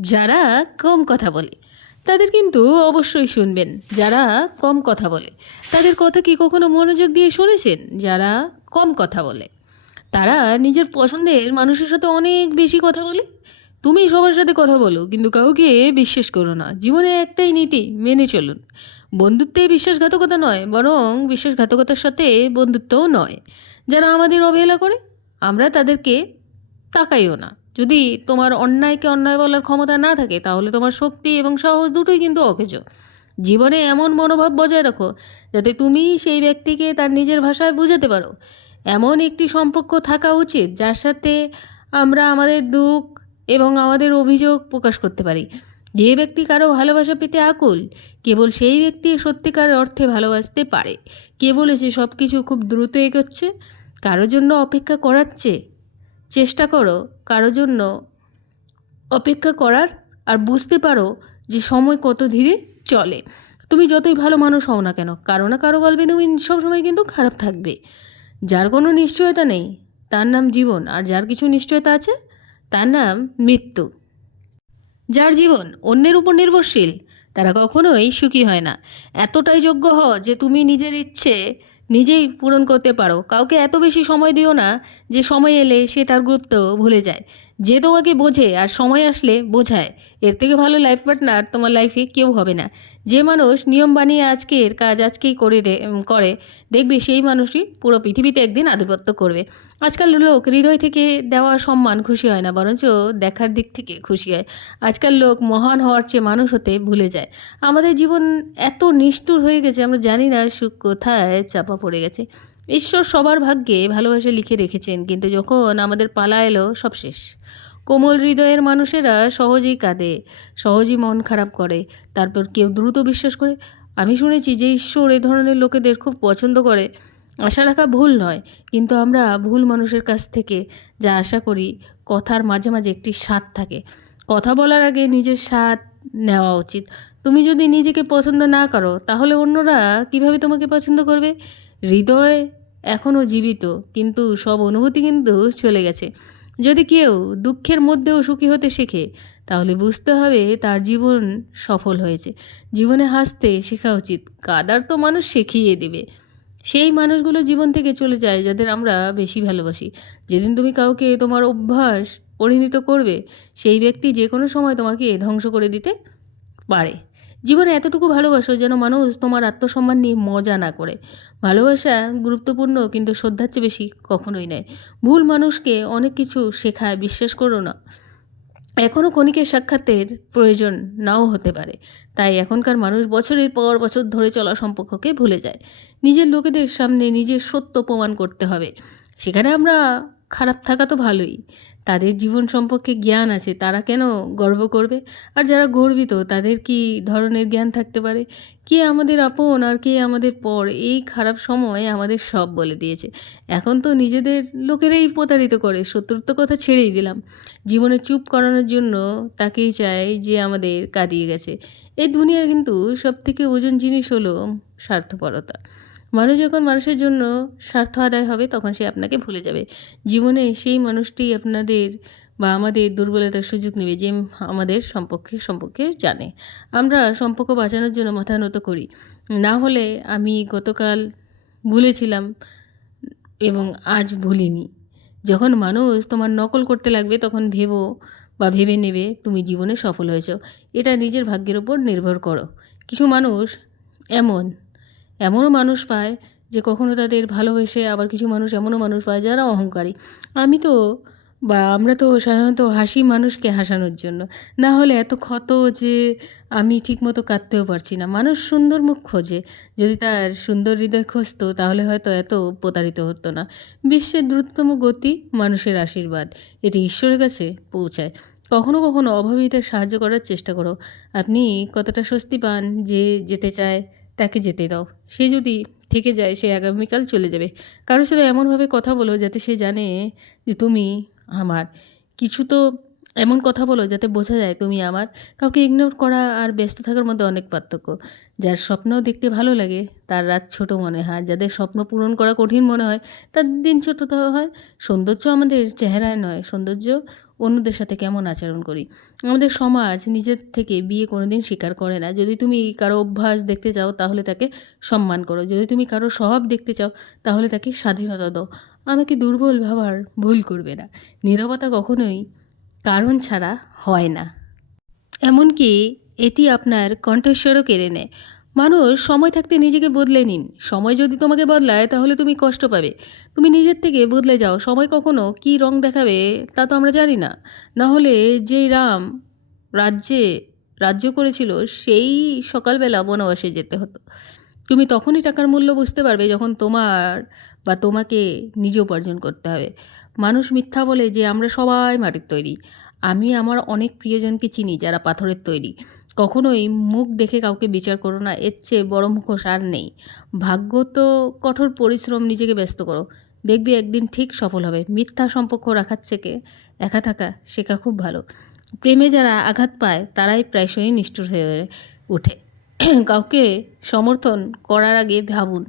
যারা কম কথা বলে তাদের কিন্তু অবশ্যই শুনবেন। যারা কম কথা বলে তাদের কথা কি কখনো মনোযোগ দিয়ে শুনেছেন? যারা কম কথা বলে তারা নিজের পছন্দের মানুষের সাথে অনেক বেশি কথা বলে। তুমি সবার সাথে কথা বলো, কিন্তু কাউকে বিশ্বাস করো না। জীবনে একটাই নীতি মেনে চলুন, বন্ধুত্বে বিশ্বাসঘাতকতা নয়, বরং বিশ্বাসঘাতকতার সাথে বন্ধুত্বও নয়। যারা আমাদের অবহেলা করে আমরা তাদেরকে তাকাইও না। যদি তোমার অন্যায়কে অন্যায় বলার ক্ষমতা না থাকে, তাহলে তোমার শক্তি এবং সাহস দুটোই কিন্তু অকেজো। জীবনে এমন মনোভাব বজায় রাখো যাতে তুমি সেই ব্যক্তিকে তার নিজের ভাষায় বোঝাতে পারো। এমন একটি সম্পর্ক থাকা উচিত যার সাথে আমরা আমাদের দুঃখ এবং আমাদের অভিযোগ প্রকাশ করতে পারি। যে ব্যক্তি কারো ভালোবাসা পেতে আকুল, কেবল সেই ব্যক্তি সত্যিকার অর্থে ভালোবাসতে পারে। কে বলেছে সব কিছু খুব দ্রুত এগোচ্ছে? কারোর জন্য অপেক্ষা করাচ্ছে চেষ্টা করো, কারোর জন্য অপেক্ষা করার, আর বুঝতে পারো যে সময় কত ধীরে চলে। তুমি যতই ভালো মানুষ হও না কেন, কারো না কারো গল্পে তুমি সবসময় কিন্তু খারাপ থাকবে। যার কোনো নিশ্চয়তা নেই তার নাম জীবন, আর যার কিছু নিশ্চয়তা আছে তার নাম মৃত্যু। যার জীবন অন্যের উপর নির্ভরশীল তারা কখনোই সুখী হয় না। এতটাই যোগ্য হও যে তুমি নিজের ইচ্ছে নিজেই পূরণ করতে পারো। কাউকে এত বেশি সময় দিও না যে সময় এলে সে তার গুরুত্ব ভুলে যায়। যে তোমাকে বোঝে আর সময় আসলে বোঝায়, এর থেকে ভালো লাইফ পার্টনার তোমার লাইফে কেউ হবে না। যে মানুষ নিয়ম বানিয়ে আজকের কাজ আজকেই করে দেখবে সেই মানুষই পুরো পৃথিবীতে একদিন আধিপত্য করবে। আজকাল লোক হৃদয় থেকে দেওয়া সম্মান খুশি হয় না, বরঞ্চ দেখার দিক থেকে খুশি হয়। আজকাল লোক মহান হওয়ার চেয়ে মানুষ হতে ভুলে যায়। আমাদের জীবন এত নিষ্ঠুর হয়ে গেছে, আমরা জানি না সুখ কোথায় চাপা পড়ে গেছে। ঈশ্বর সবার ভাগ্যে ভালোবাসা লিখে রেখেছেন, কিন্তু যখন আমাদের পালা এলো সব শেষ। কোমল হৃদয়ের মানুষেরা সহজেই কাঁদে, সহজেই মন খারাপ করে, তারপর কেউ দ্রুত বিশ্বাস করে। আমি শুনেছি যে ঈশ্বর এ ধরনের লোকেদের খুব পছন্দ করে। আশা রাখা ভুল নয়, কিন্তু আমরা ভুল মানুষের কাছ থেকে যা আশা করি, কথার মাঝে মাঝে একটি স্বাদ থাকে। কথা বলার আগে নিজের স্বাদ নেওয়া উচিত। তুমি যদি নিজেকে পছন্দ না করো, তাহলে অন্যরা কিভাবে তোমাকে পছন্দ করবে? হৃদয় এখনও জীবিত, কিন্তু সব অনুভূতি কিন্তু চলে গেছে। যদি কেউ দুঃখের মধ্যেও সুখী হতে শেখে, তাহলে বুঝতে হবে তার জীবন সফল হয়েছে। জীবনে হাসতে শেখা উচিত, কাদার তো মানুষ শিখিয়ে দেবে। সেই মানুষগুলো জীবন থেকে চলে যায় যাদের আমরা বেশি ভালোবাসি। যেদিন তুমি কাউকে তোমার অভ্যাস পরিণত করবে, সেই ব্যক্তি যে কোনো সময় তোমাকে ধ্বংস করে দিতে পারে। জীবনে এতটুকু ভালোবাসো যেন মানুষ তোমার আত্মসম্মান নিয়ে মজা না করে। ভালোবাসা গুরুত্বপূর্ণ, কিন্তু শ্রদ্ধার চেয়ে বেশি কখনোই নয়। ভুল মানুষকে অনেক কিছু শেখায়, বিশ্বাস করো না। এখনও ক্ষণিকের সাক্ষাতের প্রয়োজন নাও হতে পারে। তাই এখনকার মানুষ বছরের পর বছর ধরে চলা সম্পর্ককে ভুলে যায়। নিজের লোকেদের সামনে নিজের সত্য প্রমাণ করতে হবে। সেখানে আমরা খারাপ থাকা তো ভালোই, তাদের জীবন সম্পর্কে জ্ঞান আছে, তারা কেন গর্ব করবে? আর যারা গর্বিত তাদের কি ধরনের জ্ঞান থাকতে পারে? কে আমাদের আপন আর কে আমাদের পর, এই খারাপ সময় আমাদের সব বলে দিয়েছে। এখন তো নিজেদের লোকেরাই প্রতারিত করে, শত্রুত্ব কথা ছেড়েই দিলাম। জীবনে চুপ করানোর জন্য তাকেই চাই যে আমাদের কাঁদিয়ে গেছে। এই দুনিয়া কিন্তু সবথেকে ওজন জিনিস হলো স্বার্থপরতা। মানুষ যখন মানুষের জন্য স্বার্থ আদায় হবে, তখন সে আপনাকে ভুলে যাবে। জীবনে সেই মানুষটি আপনাদের বা আমাদের দুর্বলতার সুযোগ নেবে, যে আমাদের সম্পর্কে জানে। আমরা সম্পর্ক বাঁচানোর জন্য মাথা নত করি। না হলে আমি গতকাল ভুলেছিলাম এবং আজ ভুলিনি। যখন মানুষ তোমার নকল করতে লাগবে, তখন ভেবে নেবে তুমি জীবনে সফল হয়েছো। এটা নিজের ভাগ্যের ওপর নির্ভর করো। কিছু মানুষ এমন এমনও মানুষ পায় যে কখনো তাদের ভালোবেসে, আবার কিছু মানুষ এমনও মানুষ পায় যারা অহংকারী। আমরা তো সাধারণত হাসি মানুষকে হাসানোর জন্য, না হলে এত ক্ষত যে আমি ঠিকমতো কাঁদতেও পারছি না। মানুষ সুন্দর মুখ খোঁজে, যদি তার সুন্দর হৃদয় খুঁজতো তাহলে হয়তো এত প্রতারিত হতো না। বিশ্বের দ্রুততম গতি মানুষের আশীর্বাদ, এটি ঈশ্বরের কাছে পৌঁছায়। কখনো কখনো অভাবীদের সাহায্য করার চেষ্টা করো। আপনি কতটা স্বস্তি পান যে যেতে চায় তাকে যেতে দাও। সে যদি থেকে যায়, সে আগামীকাল চলে যাবে। কারোর সাথে এমনভাবে কথা বলো যাতে সে জানে যে তুমি আমার। কিছু তো এমন কথা বলো যাতে বোঝা যায় তুমি আমার। কাউকে ইগনোর করা আর ব্যস্ত থাকার মধ্যে অনেক পার্থক্য। যার স্বপ্ন দেখতে ভালো লাগে তার রাত ছোট মনে হয়, যাদের স্বপ্ন পূরণ করা কঠিন মনে হয় তাদের দিন ছোট হয়। সৌন্দর্য আমাদের চেহারায় নয়, সৌন্দর্য অন্যদের সাথে কেমন আচরণ করি। আমাদের সমাজ নিজের থেকে বিয়ে কোনোদিন স্বীকার করে না। যদি তুমি কারো অভ্যাস দেখতে চাও তাহলে তাকে সম্মান করো, যদি তুমি কারো স্বভাব দেখতে চাও তাহলে তাকে স্বাধীনতা দাও। আমাকে দুর্বল ভাবার ভুল করবে না। নীরবতা কখনোই কারণ ছাড়া হয় না, এমনকি এটি আপনার কণ্ঠস্বরও কেড়ে নেয়। মানুষ সময় থাকতে নিজেকে বদলে নিন। সময় যদি তোমাকে বদলায় তাহলে তুমি কষ্ট পাবে। তুমি নিজের থেকে বদলে যাও। সময় কখনো কী রং দেখাবে তা তো আমরা জানি না। নাহলে যেই রাম রাজ্যে রাজ্য করেছিল সেই সকালবেলা বনবাসে যেতে হতো। তুমি তখনই টাকার মূল্য বুঝতে পারবে যখন তোমার বা তোমাকে নিজে উপার্জন করতে হবে। মানুষ মিথ্যা বলে যে আমরা সবাই মাটির তৈরি। আমি আমার অনেক প্রিয়জনকে চিনি যারা পাথরের তৈরি। কখনোই মুখ দেখে কাউকে বিচার করো না, এর চেয়ে বড় মুখোশ আর নেই। ভাগ্য তো কঠোর পরিশ্রম, নিজেকে ব্যস্ত করো, দেখবি একদিন ঠিক সফল হবে। মিথ্যা সম্পর্ক রাখার থেকে একা থাকা শেখা খুব ভালো। প্রেমে যারা আঘাত পায় তারাই প্রায়শই নিষ্ঠুর হয়ে ওঠে। কাউকে সমর্থন করার আগে ভাবুন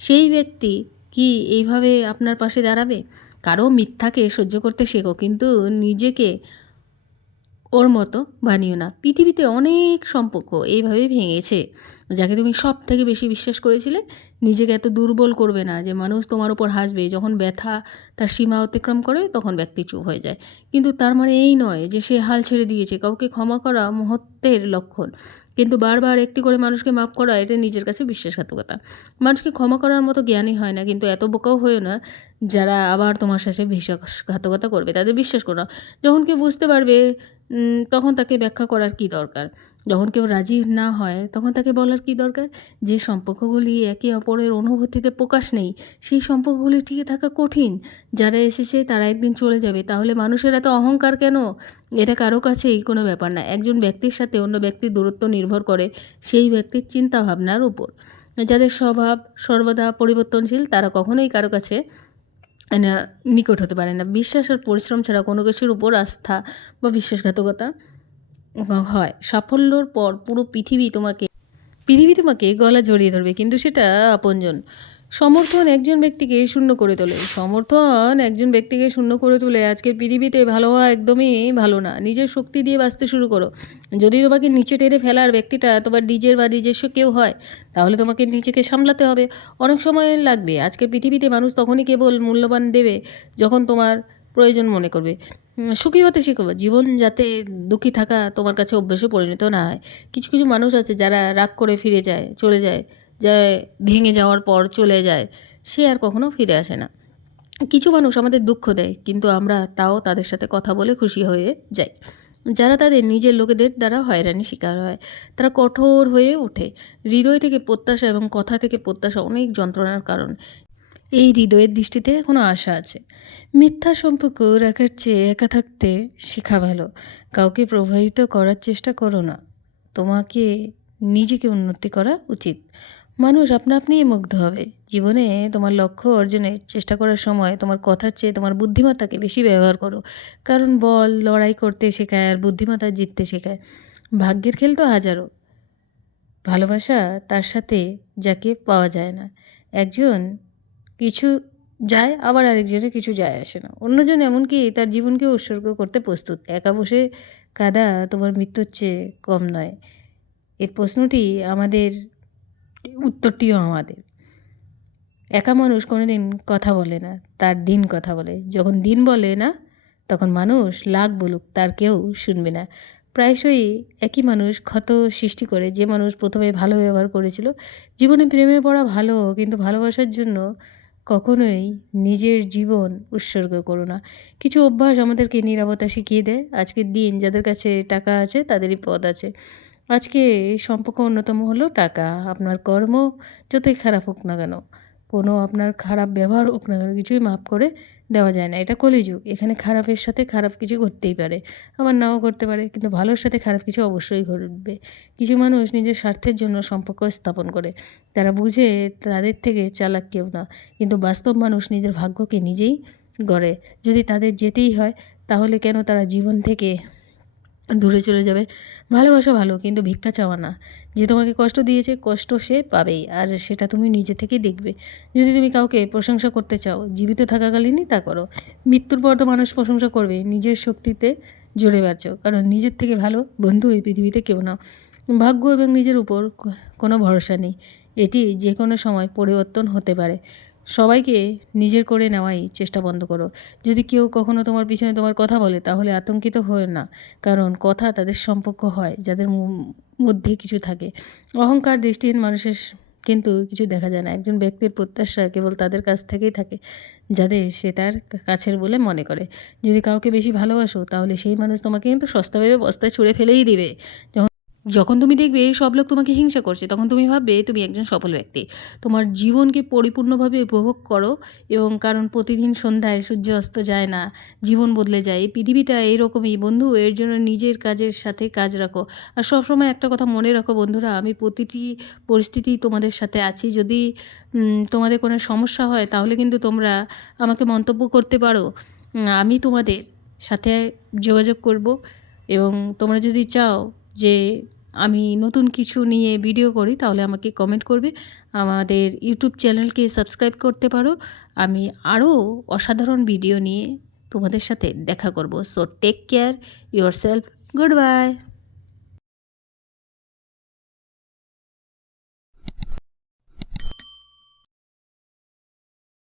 সেই ব্যক্তি কি এইভাবে আপনার পাশে দাঁড়াবে। কারো মিথ্যাকে সহ্য করতে শেখো, কিন্তু নিজেকে ওর মতো বানিও না। পৃথিবীতে অনেক সম্পর্ক এইভাবেই ভেঙেছে। যাকে তুমি সব থেকে বেশি বিশ্বাস করেছিলে, নিজেকে এত দুর্বল করবে না যে মানুষ তোমার ওপর হাসবে। যখন ব্যথা তার সীমা অতিক্রম করে তখন ব্যক্তি চুপ হয়ে যায়। কিন্তু তার মানে এই নয় যে সে হাল ছেড়ে দিয়েছে। কাউকে ক্ষমা করা মহত্বের লক্ষণ, কিন্তু বারবার একটি করে মানুষকে মাফ করা এটা নিজের কাছে বিশ্বাসঘাতকতা। মানুষকে ক্ষমা করার মতো জ্ঞানই হয় না, কিন্তু এত বোকাও হয়েও না যারা আবার তোমার সাথে বিশ্বাসঘাতকতা করবে। তাদের বিশ্বাস করো না। যখন কেউ বুঝতে পারবে তখন তাকে ব্যাখ্যা করার কী দরকার। যখন কেউ রাজি না হয় তখন তাকে বলার কী দরকার। যে সম্পর্কগুলি একে অপরের অনুভূতিতে প্রকাশ নেই সেই সম্পর্কগুলি টিকে থাকা কঠিন। যারা এসেছে তারা একদিন চলে যাবে, তাহলে মানুষের এত অহংকার কেন? এটা কারো কাছেই কোনো ব্যাপার না। একজন ব্যক্তির সাথে অন্য ব্যক্তির দূরত্ব নির্ভর করে সেই ব্যক্তির চিন্তা ভাবনার উপর। যাদের স্বভাব সর্বদা পরিবর্তনশীল তারা কখনোই কারো কাছে না নিকট হতে পারে না। বিশ্বাস আর পরিশ্রম ছাড়া কোনো কিছুর উপর আস্থা বা বিশ্বাসঘাতকতা হয়। সাফল্যর পর পুরো পৃথিবী তোমাকে গলা জড়িয়ে ধরবে, কিন্তু সেটা আপনজন। সমর্থন একজন ব্যক্তিকে শূন্য করে তোলে। আজকের পৃথিবীতে ভালো হওয়া একদমই ভালো না। নিজের শক্তি দিয়ে বাঁচতে শুরু করো। যদি তোমাকে নিচে টেনে ফেলার ব্যক্তিটা তোমার নিজের বা নিজস্ব কেউ হয় তাহলে তোমাকে নিজেকে সামলাতে হবে। অনেক সময় লাগবে। আজকের পৃথিবীতে মানুষ তখনই কেবল মূল্যবান দেবে যখন তোমার প্রয়োজন মনে করবে। সুখী হতে শেখো, জীবন যাতে দুঃখী থাকা তোমার কাছে অভ্যেসে পরিণত না হয়। কিছু কিছু মানুষ আছে যারা রাগ করে ফিরে যায়, চলে যায়, ভেঙে যাওয়ার পর চলে যায়, সে আর কখনো ফিরে আসে না। কিছু মানুষ আমাদের দুঃখ দেয়, কিন্তু আমরা তাও তাদের সাথে কথা বলে খুশি হয়ে যাই। যারা তাদের নিজের লোকেদের দ্বারা হয়রানির শিকার হয় তারা কঠোর হয়ে ওঠে। হৃদয় থেকে প্রত্যাশা এবং কথা থেকে প্রত্যাশা অনেক যন্ত্রণার কারণ। এই হৃদয়ের দৃষ্টিতে এখনও আশা আছে। মিথ্যা সম্পর্ক রাখার চেয়ে একা থাকতে শেখা ভালো। কাউকে প্রভাবিত করার চেষ্টা করো না, তোমাকে নিজেকে উন্নতি করা উচিত। মানুষ আপনা আপনিই মুগ্ধ হবে। জীবনে তোমার লক্ষ্য অর্জনের চেষ্টা করার সময় তোমার কথার চেয়ে তোমার বুদ্ধিমত্তাকে বেশি ব্যবহার করো। কারণ বল লড়াই করতে শেখায় আর বুদ্ধিমত্তা জিততে শেখায়। ভাগ্যের খেল তো হাজারো। ভালোবাসা তার সাথে যাকে পাওয়া যায় না। একজন কিছু যায়, আবার আরেকজনের কিছু যায় আসে না। অন্যজন এমনকি তার জীবনকে উৎসর্গ করতে প্রস্তুত। একা বসে কাঁদা তোমার মৃত্যুর চেয়ে কম নয়। এই প্রশ্নটি আমাদের, উত্তরটিও আমাদের। একা মানুষ কোনোদিন কথা বলে না, তার দিন কথা বলে। যখন দিন বলে না তখন মানুষ লাখ বলুক তার কেউ শুনবে না। প্রায়শই একই মানুষ ক্ষত সৃষ্টি করে যে মানুষ প্রথমে ভালো ব্যবহার করেছিল। জীবনে প্রেমে পড়া ভালো, কিন্তু ভালোবাসার জন্য কখনোই নিজের জীবন উৎসর্গ করো না। কিছু অভ্যাস আমাদেরকে নীরবতা শিখিয়ে দেয়। আজকের দিন যাদের কাছে টাকা আছে তাদেরই পদ আছে। আজকে সম্পর্ক অন্যতম হলো টাকা। আপনার কর্ম যতই খারাপ হোক না কেন, কোনো আপনার খারাপ ব্যবহার হোক না কেন, কিছুই মাফ করে দেওয়া যায় না। এটা কলিযুগ। এখানে খারাপের সাথে খারাপ কিছু ঘটতেই পারে, আবার নাও ঘটতে পারে, কিন্তু ভালোর সাথে খারাপ কিছু অবশ্যই ঘটবে। কিছু মানুষ নিজের স্বার্থের জন্য সম্পর্ক স্থাপন করে। তারা বুঝে তাদের থেকে চালাক কেউ না, কিন্তু বাস্তব মানুষ নিজের ভাগ্যকে নিজেই গড়ে। যদি তাদের যেতেই হয় তাহলে কেন তারা জীবন থেকে দূরে চলে যাবে। ভালোবাসা ভালো, কিন্তু ভিক্ষা চাওয়া না। যে তোমাকে কষ্ট দিয়েছে, কষ্ট সে পাবেই, আর সেটা তুমি নিজে থেকেই দেখবে। যদি তুমি কাউকে প্রশংসা করতে চাও, জীবিত থাকাকালীনই তা করো। মৃত্যুর পর তো মানুষ প্রশংসা করবেই, নিজের শক্তিতে জোরে বাঁচো, কারণ নিজের থেকে ভালো বন্ধু এই পৃথিবীতে কেউ না। ভাগ্য এবং নিজের উপর কোনো ভরসা নেই, এটি যে কোনো সময় পরিবর্তন হতে পারে। সবাইকে নিজের করে নেওয়াই চেষ্টা বন্ধ করো। যদি কেউ কখনো তোমার পিছনে তোমার কথা বলে, তাহলে আতঙ্কিত হয়ে না, কারণ কথা তাদের সম্পর্ক হয় যাদের মধ্যে কিছু থাকে। অহংকার দৃষ্টিহীন মানুষের কিন্তু কিছু দেখা যায় না। একজন ব্যক্তির প্রত্যাশা কেবল তাদের কাছ থেকেই থাকে যাদের সে তার কাছের বলে মনে করে। যদি কাউকে বেশি ভালোবাসো, তাহলে সেই মানুষ তোমাকে কিন্তু সস্তা ভেবে বস্তায় ছুঁড়ে ফেলেই দিবে। যখন তুমি দেখবে সব লোক তোমাকে হিংসা করছে, তখন তুমি ভাববে তুমি একজন সফল ব্যক্তি। তোমার জীবনকে পরিপূর্ণভাবে উপভোগ করো, এবং কারণ প্রতিদিন সন্ধ্যায় সূর্য অস্ত যায় না, জীবন বদলে যায়। এই পৃথিবীটা এইরকমই বন্ধু, এর জন্য নিজের কাজের সাথে কাজ রাখো। আর সবসময় একটা কথা মনে রাখো বন্ধুরা, আমি প্রতিটি পরিস্থিতি তোমাদের সাথে আছি। যদি তোমাদের কোনো সমস্যা হয়, তাহলে কিন্তু তোমরা আমাকে মন্তব্য করতে পারো। আমি তোমাদের সাথে যোগাযোগ করব, এবং তোমরা যদি চাও যে আমি নতুন কিছু নিয়ে ভিডিও করি, তাহলে আমাকে কমেন্ট করবে। আমাদের ইউটিউব চ্যানেলকে সাবস্ক্রাইব করতে পারো। আমি আরও অসাধারণ ভিডিও নিয়ে তোমাদের সাথে দেখা করব। So take care yourself. Good by.